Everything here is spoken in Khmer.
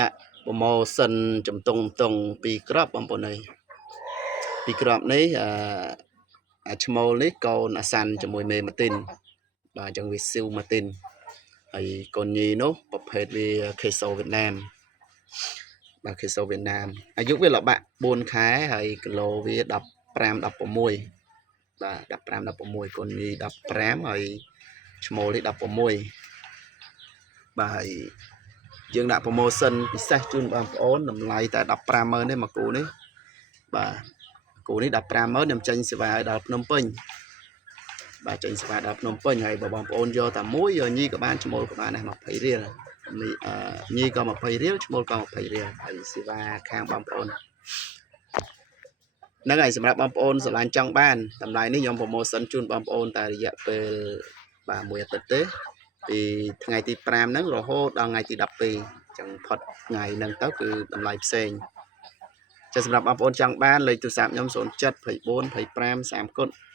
ដាក់ប្រម៉ូសិនចំតុងពីរគ្រាប់បងប្អូនអើយពីរគ្រាប់នេះឈ្មោលនេះកូនអាសាន់ជាមួយមេម៉ាទីនបាទអញ្ចឹងវាស៊ីវម៉ាទីនហើយកូនញីនោះប្រភេទវាខេសូវៀតណាមបាទខេសូវៀតណាមអាយុវាល្បាក់4ខែហើយគីឡូវា15 16បាទ15 16កូនញី15ហើយឈ្មោលនេះ16បាទហើយយើងដាក់ promotion ពិសេសជូនបងប្អូនតម្លៃតែ 150000 ទេមួយគូនេះបាទគូនេះ 150000 ខ្ញុំចេញសេវាឲ្យដល់ភ្នំពេញបាទចេញសេវាដល់ភ្នំពេញហើយបើបងប្អូនយកតែមួយយកញីក៏បានឈ្មោលក៏បានដែរ20រៀលញីក៏20រៀលឈ្មោលក៏20រៀលហើយសេវាខាងបងប្អូនហ្នឹងហើយសម្រាប់បងប្អូនស្រឡាញ់ចង់បានតម្លៃនេះខ្ញុំ promotion ជូនបងប្អូនតែរយៈពេលបាទមួយអាទិត្យទេពីថ្ងៃទី5ហ្នឹងរហូតដល់ថ្ងៃទី12ចឹងផុតថ្ងៃហ្នឹងទៅគឺតម្លៃផ្សេងចាសម្រាប់បងប្អូនចង់បានលេខទូរស័ព្ទខ្ញុំ07 24 25 30